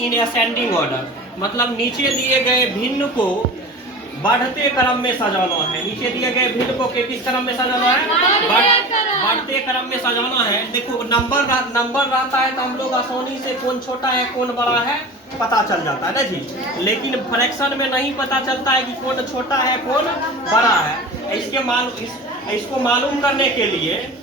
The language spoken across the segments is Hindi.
इन असेंडिंग ऑर्डर, मतलब नीचे दिए गए भिन्न को बढ़ते क्रम में सजाना है। नीचे दिए गए भिन्न को किस क्रम में सजाना है? बढ़ते क्रम में सजाना है। देखो नंबर रहता है तो हम लोग आसानी से कौन छोटा है कौन बड़ा है पता चल जाता है ना जी, लेकिन फ्रैक्शन में नहीं पता चलता है कि कौन छोटा है कौन बड़ा है। इसको मालूम करने के लिए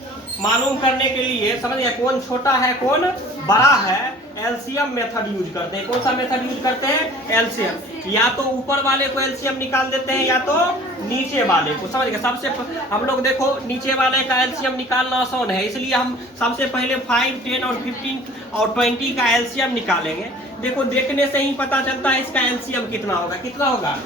समझ गया, कौन छोटा है कौन बड़ा है, एलसीएम मेथड यूज करते हैं। कौन सा मेथड यूज करते हैं? एलसीएम। या तो ऊपर वाले को एलसीएम निकाल देते हैं या तो नीचे वाले को। समझ गए? सबसे हम लोग देखो नीचे वाले का एलसीएम निकालना आसान है, इसलिए हम सबसे पहले 5, 10 और 15 और 20 का एलसीएम निकालेंगे। देखो देखने से ही पता चलता है इसका एलसीएम कितना होगा। कितना होगा?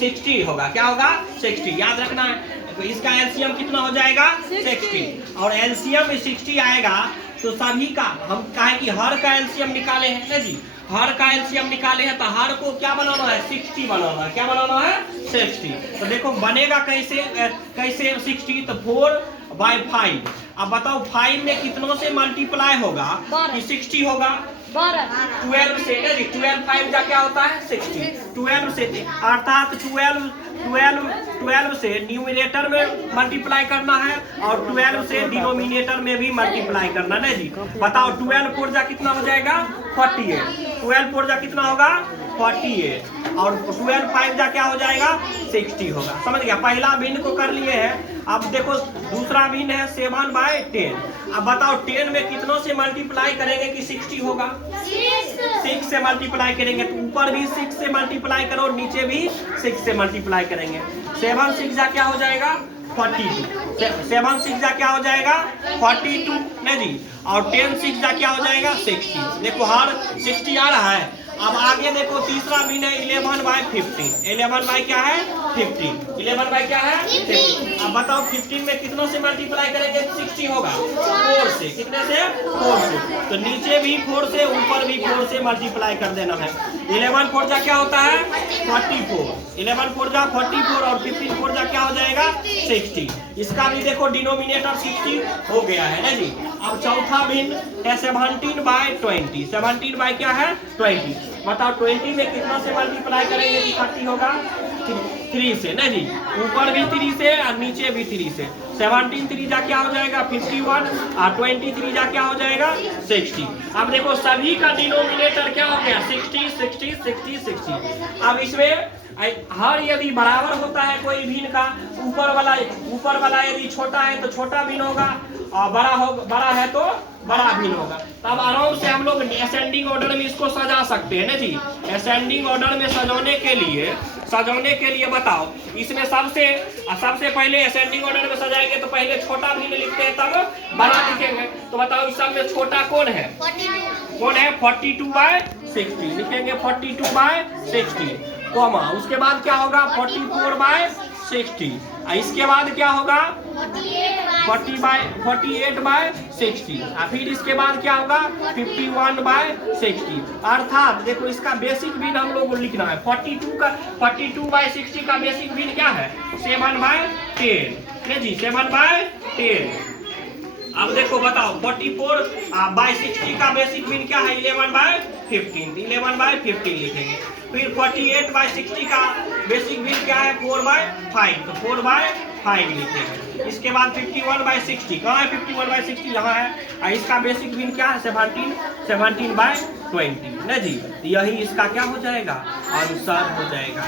60 होगा। क्या होगा? 60। याद रखना है, तो इसका एलसीएम कितना हो जाएगा? 60। और एलसीएम में 60 आएगा तो सभी का हम कहें कि हर का एलसीएम निकाले हैं ना जी, हर का एलसीएम निकाले हैं तो हर को क्या बनाना है? 60 बनाना है। क्या बनाना है? 60। तो देखो बनेगा कैसे 60? तो 4/5। अब बताओ 5 में कितनों से मल्टीप्लाई होगा कि 60 होगा? 12 से ना जी। 12 5 का क्या होता है? 60। 12 से अर्थात 12 से न्यूमिनेटर में मल्टीप्लाई करना है और 12 से डिनोमिनेटर में भी मल्टीप्लाई करना है जी। बताओ 12 4 जा कितना हो जाएगा? 48। 12 4 जा कितना होगा? 48। और 12 5 जा क्या हो जाएगा? 60 होगा। समझ गया? पहला भिन्न को कर लिए हैं। अब देखो दूसरा भिन्न है 7/10। अब बताओ 10 में कितनों से मल्टीप्लाई करेंगे कि 60 होगा? 6 से मल्टीप्लाई करेंगे, तो ऊपर भी 6 से मल्टीप्लाई करो, नीचे भी 6 से मल्टीप्लाई करेंगे। 7 6 जा क्या हो जाएगा? 42। 7 6 जा क्या हो जाएगा? 42 ना जी। और 10 6 जा क्या हो जाएगा? 60। देखो हर 60 आ रहा है। अब आगे देखो तीसरा भिन्न है 11/15। 11 क्या है? 15। 11 क्या है? 15। अब बताओ 15 में कितनों से मल्टीप्लाई करेंगे? 60 होगा 4 से। कितने से? 4 से। तो नीचे भी 4 से, ऊपर भी 4 से मल्टीप्लाई कर देना है। 11 4 जा क्या होता है? 44। 11 4 जा 44 और 15 4 जा क्या हो जाएगा? 60। इसका भी देखो डिनोमिनेटर 60 हो गया है ना जी। अब चौथा भिन्न है 17/20। 17 क्या है? 20। बताओ 20 में कितना से मल्टीप्लाई करेंगे कि 30 होगा? 3 से ना जी। ऊपर भी 3 से और नीचे भी 3 से। 17 3 जा क्या हो जाएगा? 51 और 23 जा क्या हो जाएगा? 60। अब देखो सभी का डिनोमिनेटर क्या हो गया? 60 60 60 60। अब इसमें हर यदि बराबर होता है कोई भिन्न का, ऊपर वाला यदि छोटा है तो छोटा भिन्न होगा और बड़ा है तो बड़ा भिन्न होगा। तब आराम से हम लोग असेंडिंग ऑर्डर में इसको सजा सकते हैं ना जी। असेंडिंग ऑर्डर में सजाने के लिए बताओ इसमें सबसे पहले असेंडिंग ऑर्डर में सजाएंगे तो पहले छोटा भिन्न लिखते हैं तब बड़ा लिखेंगे। तो बताओ इस सब में छोटा कौन है? 42/60 लिखेंगे। 42/60 कॉमा, उसके बाद क्या होगा? 44/60। इसके बाद क्या होगा? 48/60। फिर इसके बाद क्या होगा? 51/60। अर्थात देखो इसका बेसिक भिन्न हम लोग को लिखना है। 42/60 का बेसिक भिन्न क्या है? 7/10 जी। 7/10। अब देखो बताओ 44/60 का बेसिक भिन्न क्या है? 11/15। 11/15 लिखेंगे। फिर 48/60 का बेसिक भिन्न क्या है? 4/5। तो 4/5 लिखेंगे। इसके बाद 51/60 कहाँ है? 51/60 यहाँ है। और इसका बेसिक भिन्न क्या है? 17/20 ना जी। यही इसका क्या हो जाएगा? आंसर हो जाएगा।